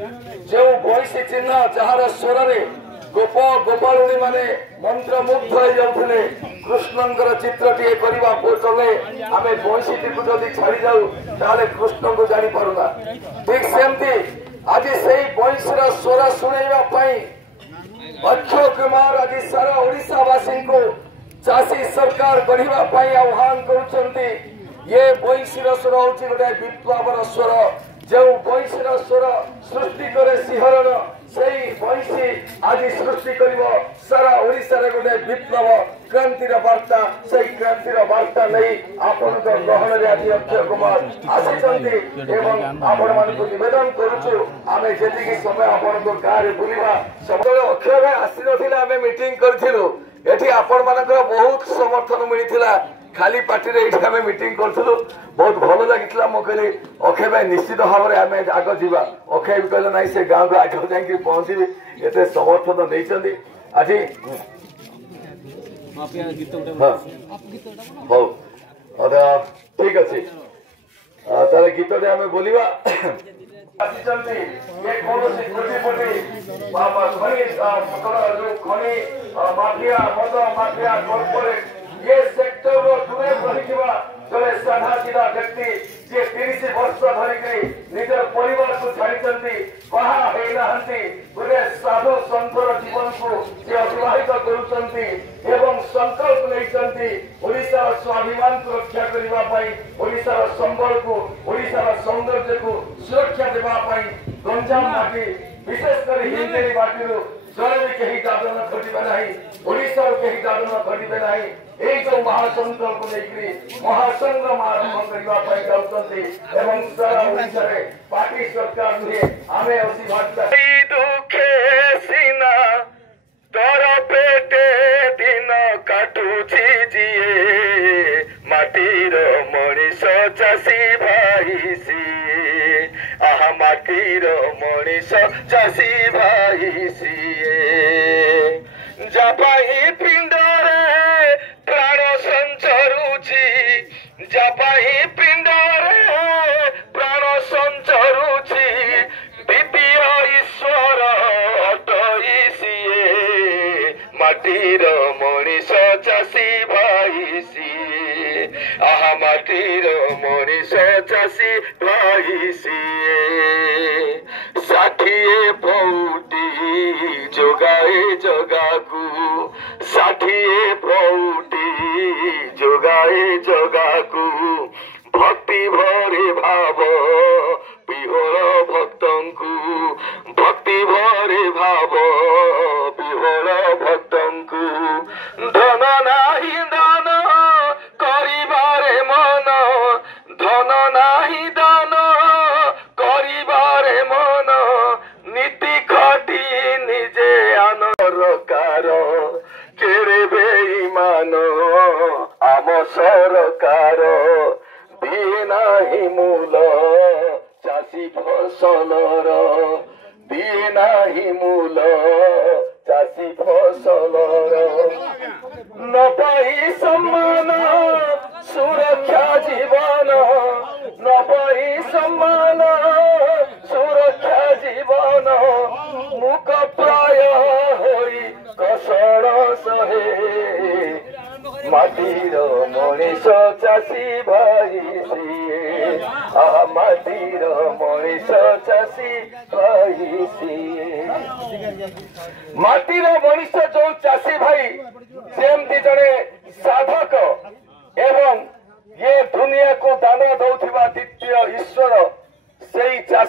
जो बंशी चिन्ह जार स्वर गोप गोपाली माने मंत्रमुग्ध हो जाते कृष्णंकर चित्र टे करने कले आम बंशी टी जदि छाड़ी जाऊ ताले कृष्ण को जानी पारुना। ठीक सेमती आज से बंशीर स्वर शुणाई अक्षय कुमार आज सारा ओडिशावासी को चाषी सरकार गढ़ा आह्वान कर ये बंशीर स्वर हूँ गोटे विप्लवर स्वर जो बंशीर स्वर सृष्टि करे सिंहरण से बंशी आज सृष्टि कर सारा ओडिशा गोटे विप्लव क्रांतिर वार्ता से क्रांतिर वार्ता नहीं आपण ग्रहण में आज अक्षय कुमार आसी आपण मान नवेदन करुचु आम जी समय आपण गाँव में बुलवा सब अक्षय भाई आसी ना आम मीटिंग करूँ ये आपण मान बहुत समर्थन मिलता खाली पार्टी रे आम मीटिंग करूँ बहुत भल लगी मुझे अक्षय भाई निश्चित भाव में आम आग जावा अक्षय भी कहले ना से गाँव को आग जाकि पहुँचबी ये समर्थन नहीं आज ठीक अच्छे तार गीत आम बोलवा खनि माफिया मद माफिया कॉर्पोरेट ये सेक्टर दूरे रही जड़े साधा सीधा व्यक्ति जे 30 वर्ष धरिक निजर परिवार को छाड़ी गोटे साधु सन्तर जीवन को से अतिवाहित करुँच संकल्प नहीं स्वाभिमान को रक्षा करने संबल को सौंदर्य को सुरक्षा देवाई गंजाम माटी विशेषकर हिंदी माटी जड़े भी कहीं दादन घटवे ना ओडिशा कहीं दादन घटवे ना यही जो महासंकल्प लेकर महासंग्राम आरंभ करने जाऊँगी सारा ओडिशा पार्टी सरकार नुहे आम असी दुखे सीना तोर पेटे दिन काटुची जीए माटीर मनीष चाषी भाई सीए आहा माटीर मनीष चाषी भाई सीए जापाही पिंडरे प्राण संचरुची जापाही पिंडरे प्राण संचरुची द्वितीय ईश्वर अटई सीए माटीर मनीष चाषी भाई सीए आहा माटीर मनीष चाषी भाई सीए षाठिए पौटी जोगाए जगाकू षाठिए पौटी जोगाए जगाकू भक्ति भरे भाव विहोर भक्तंकु भक्ति भरे भाव विहोर भक्तंकु धन नाही दान करिबारे मन धन नाही दान करिबारे मन नीति खटी निजे अनरकार केरे बेईमान आम सरकार दिए नाही मूल चाषी फसलर दिए नाही मूल चाषी फसलर न पाई सम्मान सुरक्षा जीवन न पाई सम्मान सुरक्षा जीवन मुख प्राय होई कसण सहे माटीर मनीष चाषी भाई सीए आहा माटीर मनीष चाषी भाई सीए माटीर मनीष जो चाषी भाई सेमती जड़े साधक एवं ये दुनिया को दान दौथिबा द्वितीय ईश्वर से चाषी